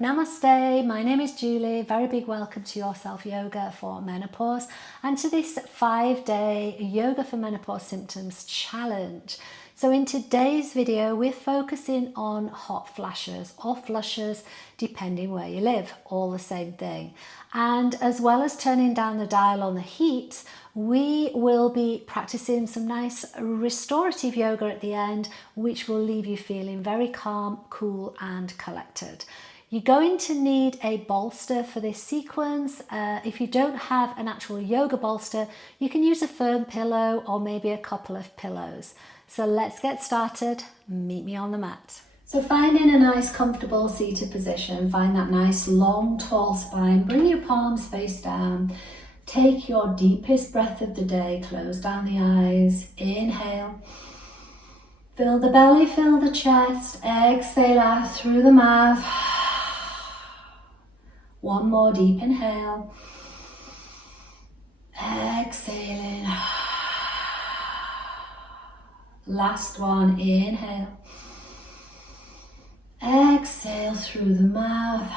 Namaste, my name is Julie. Very big welcome to your self yoga for menopause and to this 5-day yoga for menopause symptoms challenge. So in today's video, we're focusing on hot flashes or flushes, depending where you live, all the same thing. And as well as turning down the dial on the heat, we will be practicing some nice restorative yoga at the end, which will leave you feeling very calm, cool, and collected. You're going to need a bolster for this sequence. If you don't have an actual yoga bolster, you can use a firm pillow or maybe a couple of pillows. So let's get started. Meet me on the mat. So finding a nice comfortable seated position, find that nice long tall spine, bring your palms face down, take your deepest breath of the day, close down the eyes, inhale, fill the belly, fill the chest, exhale out through the mouth. One more deep inhale, exhaling, last one, inhale, exhale through the mouth,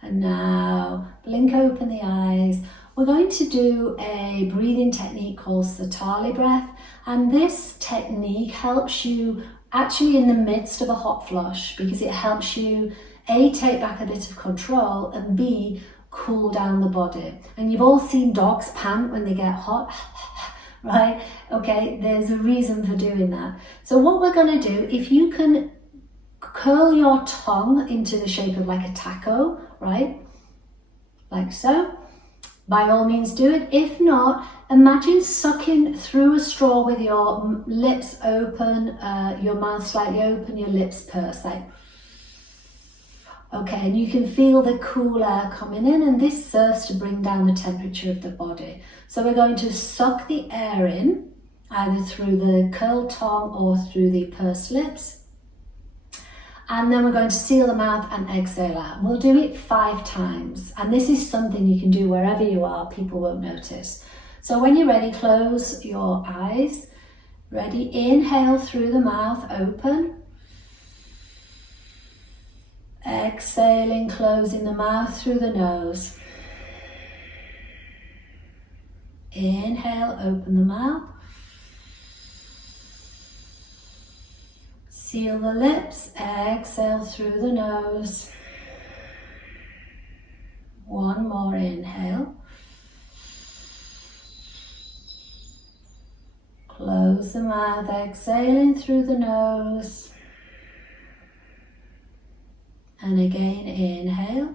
and now blink open the eyes. We're going to do a breathing technique called Sitali breath, and this technique helps you actually in the midst of a hot flush because it helps you A, take back a bit of control, and B, cool down the body. And you've all seen dogs pant when they get hot, right? Okay, there's a reason for doing that. So what we're going to do, if you can curl your tongue into the shape of like a taco, right? Like so. By all means do it. If not, imagine sucking through a straw with your lips open, your mouth slightly open, your lips pursed, like. Okay, and you can feel the cool air coming in, and this serves to bring down the temperature of the body. So we're going to suck the air in, either through the curled tongue or through the pursed lips. And then we're going to seal the mouth and exhale out. We'll do it 5 times. And this is something you can do wherever you are, people won't notice. So when you're ready, close your eyes. Ready, inhale through the mouth, open. Exhaling, closing the mouth through the nose. Inhale, open the mouth. Seal the lips, exhale through the nose. One more inhale. Close the mouth, exhaling through the nose. And again, inhale.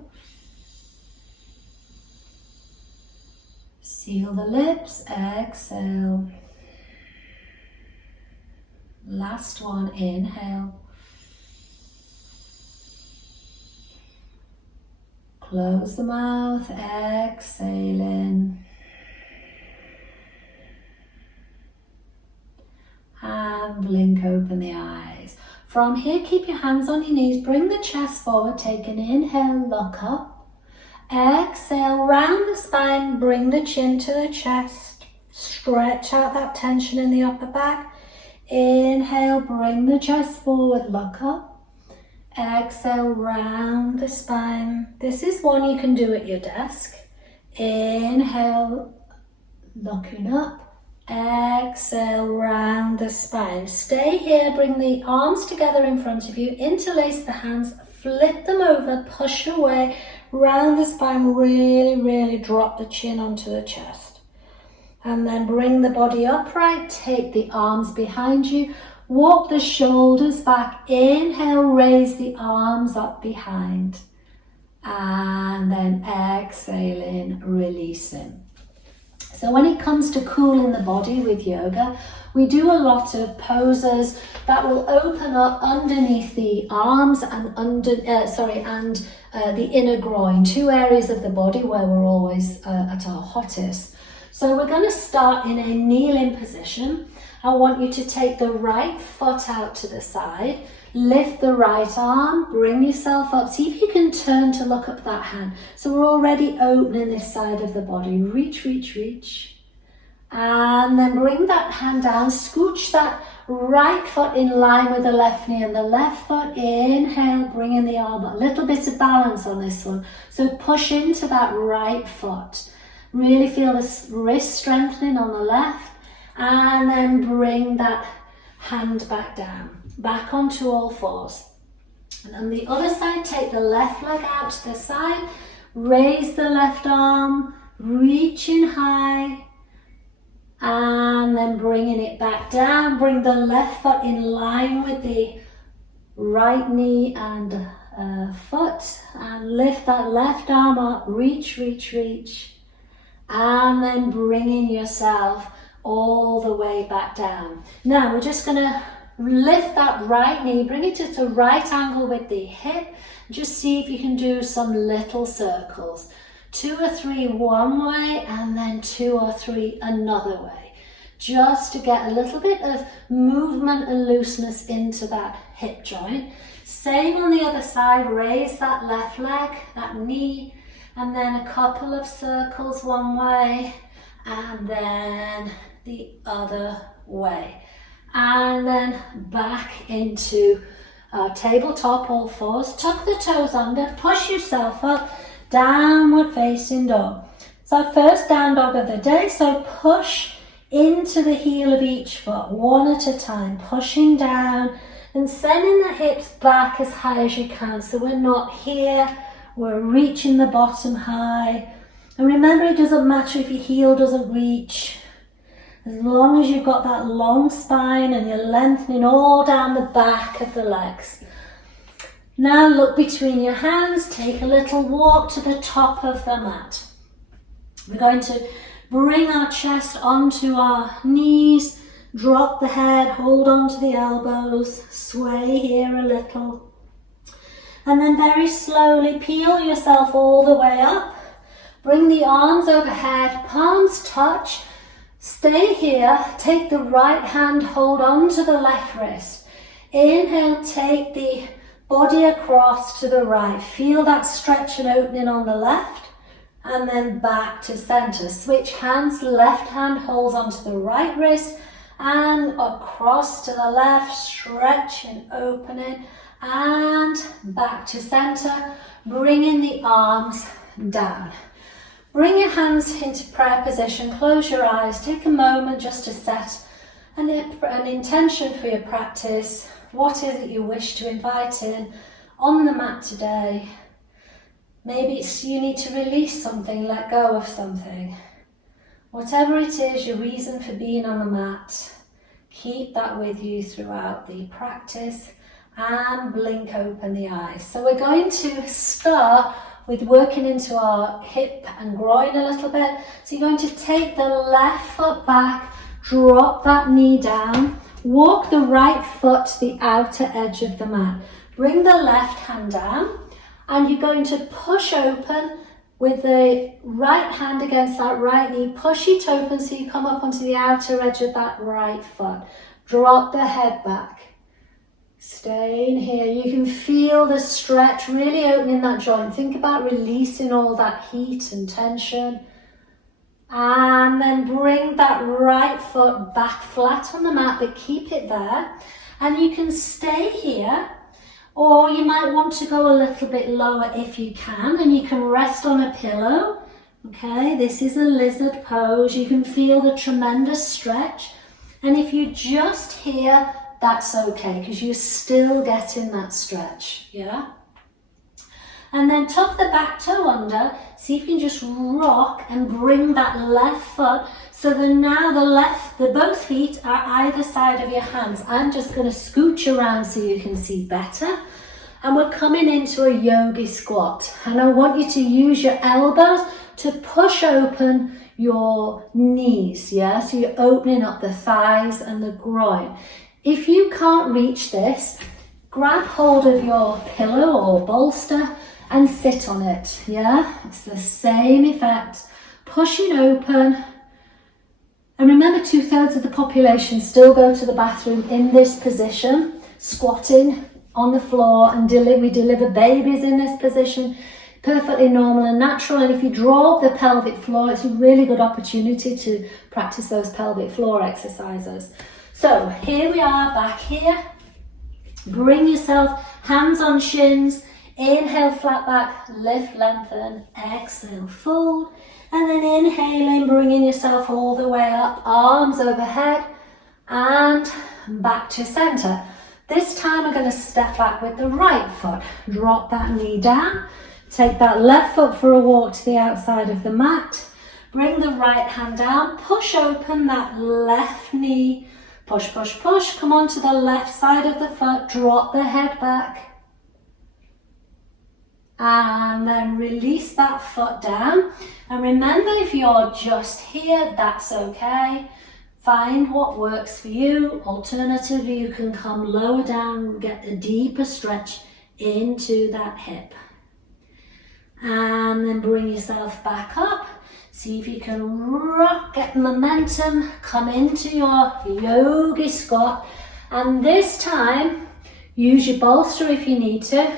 Seal the lips, exhale. Last one, inhale. Close the mouth, exhaling. And blink open the eyes. From here, keep your hands on your knees, bring the chest forward, take an inhale, look up. Exhale, round the spine, bring the chin to the chest. Stretch out that tension in the upper back. Inhale, bring the chest forward, look up. Exhale, round the spine. This is one you can do at your desk. Inhale, looking up. Exhale, round the spine. Stay here, bring the arms together in front of you, interlace the hands, flip them over, push away, round the spine, really drop the chin onto the chest. And then bring the body upright, take the arms behind you, walk the shoulders back, inhale, raise the arms up behind, and then exhaling, releasing. So when it comes to cooling the body with yoga, we do a lot of poses that will open up underneath the arms and the inner groin, 2 areas of the body where we're always at our hottest. So we're going to start in a kneeling position. I want you to take the right foot out to the side, lift the right arm, bring yourself up. See if you can turn to look up that hand. So we're already opening this side of the body. Reach. And then bring that hand down, scooch that right foot in line with the left knee and the left foot. Inhale, bring in the elbow. A little bit of balance on this one. So push into that right foot. Really feel the wrist strengthening on the left, and then bring that hand back down, back onto all fours. And on the other side, take the left leg out to the side, raise the left arm, reaching high, and then bringing it back down. Bring the left foot in line with the right knee and foot, and lift that left arm up, reach, reach, reach, and then bringing yourself all the way back down. Now we're just going to lift that right knee, bring it to the right angle with the hip. Just see if you can do some little circles. 2 or 3 one way, and then 2 or 3 another way. Just to get a little bit of movement and looseness into that hip joint. Same on the other side, raise that left leg, that knee, and then a couple of circles one way, and then the other way. And then back into tabletop, all fours. Tuck the toes under, push yourself up, downward facing dog. It's our first down dog of the day, so push into the heel of each foot, one at a time, pushing down and sending the hips back as high as you can. So we're not here, we're reaching the bottom high. And remember, it doesn't matter if your heel doesn't reach, as long as you've got that long spine and you're lengthening all down the back of the legs. Now look between your hands, take a little walk to the top of the mat. We're going to bring our chest onto our knees, drop the head, hold on to the elbows, sway here a little. And then very slowly peel yourself all the way up. Bring the arms overhead, palms touch. Stay here, take the right hand, hold on to the left wrist. Inhale, take the body across to the right. Feel that stretch and opening on the left, and then back to center. Switch hands, left hand holds onto the right wrist, and across to the left, stretch and opening, and back to center, bringing the arms down. Bring your hands into prayer position, close your eyes, take a moment just to set an intention for your practice. What is it you wish to invite in on the mat today? Maybe it's you need to release something, let go of something. Whatever it is, your reason for being on the mat, keep that with you throughout the practice, and blink open the eyes. So we're going to start with working into our hip and groin a little bit. So you're going to take the left foot back, drop that knee down, walk the right foot to the outer edge of the mat. Bring the left hand down, and you're going to push open with the right hand against that right knee. Push it open so you come up onto the outer edge of that right foot. Drop the head back. Stay in here. You can feel the stretch really opening that joint. Think about releasing all that heat and tension. And then bring that right foot back flat on the mat, but keep it there. And you can stay here, or you might want to go a little bit lower if you can, and you can rest on a pillow. Okay, this is a lizard pose. You can feel the tremendous stretch. And if you just here, that's okay, because you're still getting that stretch, yeah? And then tuck the back toe under, see if you can just rock and bring that left foot, so that now both feet are either side of your hands. I'm just gonna scooch around so you can see better. And we're coming into a yogi squat. And I want you to use your elbows to push open your knees, yeah? So you're opening up the thighs and the groin. If you can't reach this, grab hold of your pillow or bolster and sit on it, yeah? It's the same effect. Pushing open. And remember, 2/3 of the population still go to the bathroom in this position, squatting on the floor, and we deliver babies in this position. Perfectly normal and natural. And if you draw up the pelvic floor, it's a really good opportunity to practice those pelvic floor exercises. So here we are, back here. Bring yourself, hands on shins. Inhale, flat back, lift, lengthen. Exhale, fold. And then inhaling, bringing yourself all the way up, arms overhead and back to center. This time we're going to step back with the right foot. Drop that knee down. Take that left foot for a walk to the outside of the mat. Bring the right hand down. Push open that left knee. Push, push, push. Come on to the left side of the foot. Drop the head back. And then release that foot down. And remember, if you're just here, that's okay. Find what works for you. Alternatively, you can come lower down, get a deeper stretch into that hip. And then bring yourself back up. See if you can rock, get momentum, come into your yogi squat. And this time, use your bolster if you need to.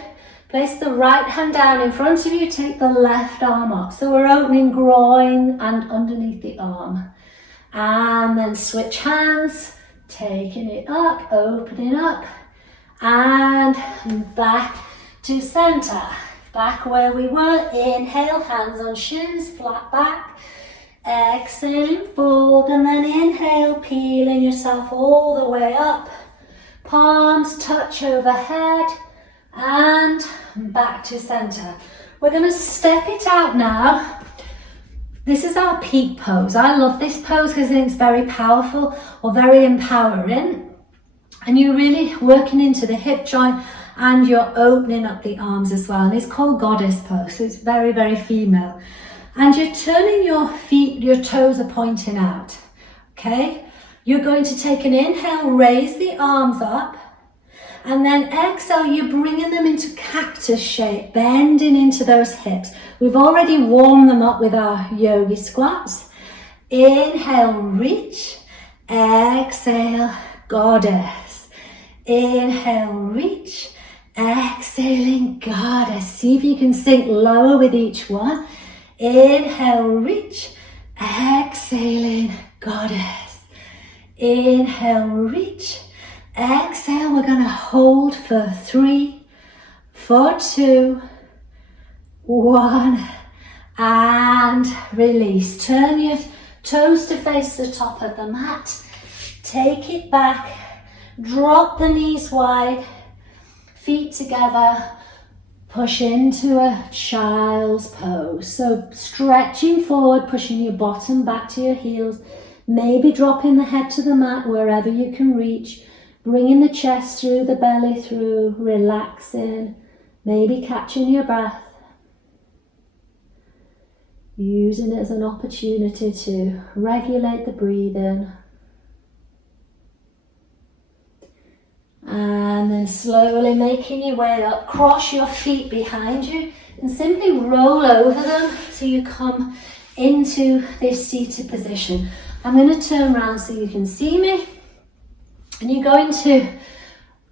Place the right hand down in front of you, take the left arm up. So we're opening groin and underneath the arm. And then switch hands, taking it up, opening up, and back to center. Back where we were. Inhale, hands on shins, flat back. Exhaling, fold, and then inhale, peeling yourself all the way up. Palms touch overhead. And back to center. We're going to step it out now. This is our peak pose. I love this pose because I think it's very powerful or very empowering. And you're really working into the hip joint and you're opening up the arms as well. And it's called goddess pose. So it's very, very female. And you're turning your feet, your toes are pointing out. Okay? You're going to take an inhale, raise the arms up. And then exhale, you're bringing them into cactus shape, bending into those hips. We've already warmed them up with our yogi squats. Inhale, reach. Exhale, goddess. Inhale, reach. Exhaling, goddess. See if you can sink lower with each one. Inhale, reach. Exhaling, goddess. Inhale, reach. Exhale, we're going to hold for 3, 4, 2, 1, and release. Turn your toes to face the top of the mat. Take it back. Drop the knees wide. Feet together. Push into a child's pose. So stretching forward, pushing your bottom back to your heels. Maybe dropping the head to the mat wherever you can reach. Bringing the chest through, the belly through, relaxing, maybe catching your breath. Using it as an opportunity to regulate the breathing. And then slowly making your way up, cross your feet behind you and simply roll over them so you come into this seated position. I'm going to turn around so you can see me. And you're going to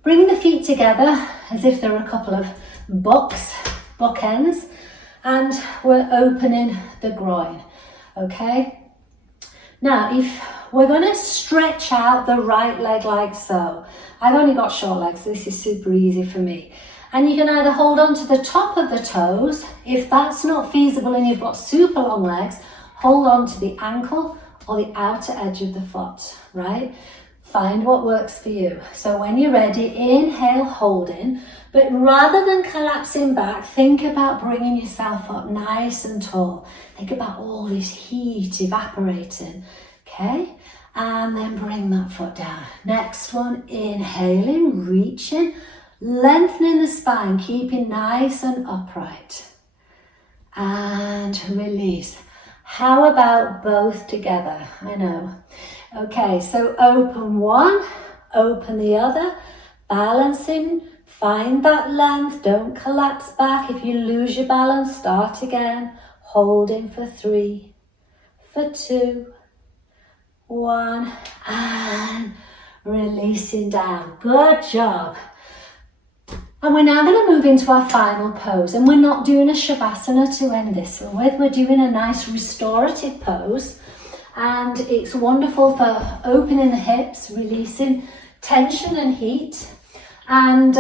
bring the feet together as if there are a couple of bookends, and we're opening the groin, okay? Now, if we're going to stretch out the right leg like so. I've only got short legs, so this is super easy for me. And you can either hold on to the top of the toes. If that's not feasible and you've got super long legs, hold on to the ankle or the outer edge of the foot, right? Find what works for you. So when you're ready, inhale, holding, but rather than collapsing back, think about bringing yourself up nice and tall. Think about all this heat evaporating, okay? And then bring that foot down. Next one, inhaling, reaching, lengthening the spine, keeping nice and upright. And release. How about both together? I know. Okay, so open one, open the other, balancing, find that length, don't collapse back. If you lose your balance, start again, holding for 3, for 2, 1, and releasing down. Good job. And we're now going to move into our final pose, and we're not doing a shavasana to end this one with, we're doing a nice restorative pose. and it's wonderful for opening the hips, releasing tension and heat. And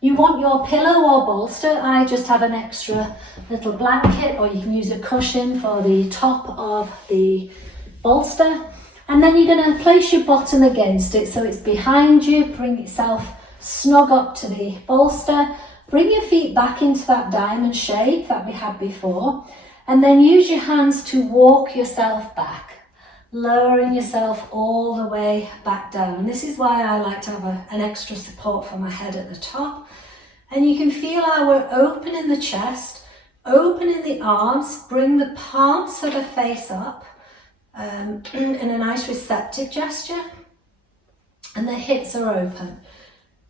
you want your pillow or bolster. I just have an extra little blanket, or you can use a cushion for the top of the bolster. And then you're going to place your bottom against it so it's behind you. Bring yourself snug up to the bolster. Bring your feet back into that diamond shape that we had before. And then use your hands to walk yourself back, lowering yourself all the way back down. And this is why I like to have an extra support for my head at the top. And you can feel how we're opening the chest, opening the arms, bring the palms of the face up in a nice receptive gesture. And the hips are open.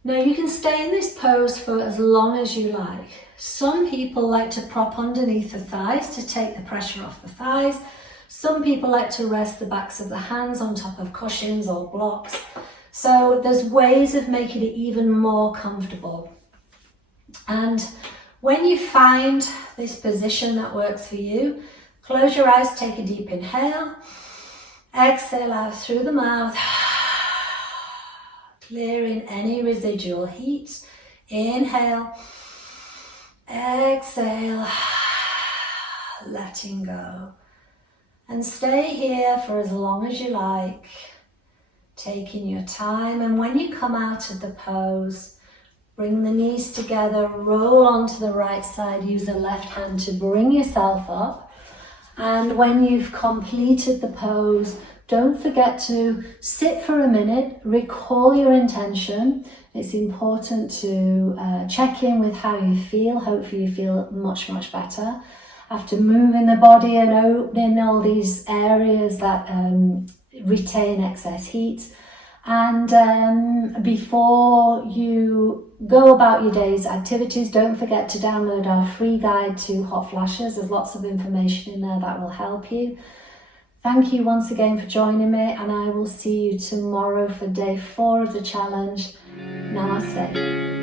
Now you can stay in this pose for as long as you like. Some people like to prop underneath the thighs to take the pressure off the thighs. Some people like to rest the backs of the hands on top of cushions or blocks. So there's ways of making it even more comfortable. And when you find this position that works for you, close your eyes, take a deep inhale, exhale out through the mouth, clearing any residual heat. Inhale, exhale, letting go. And stay here for as long as you like, taking your time. And when you come out of the pose, bring the knees together, roll onto the right side, use the left hand to bring yourself up. And when you've completed the pose, don't forget to sit for a minute, recall your intention. It's important to check in with how you feel. Hopefully you feel much, much better after moving the body and opening all these areas that retain excess heat. And before you go about your day's activities, don't forget to download our free guide to hot flashes. There's lots of information in there that will help you. Thank you once again for joining me, and I will see you tomorrow for day 4 of the challenge. Namaste.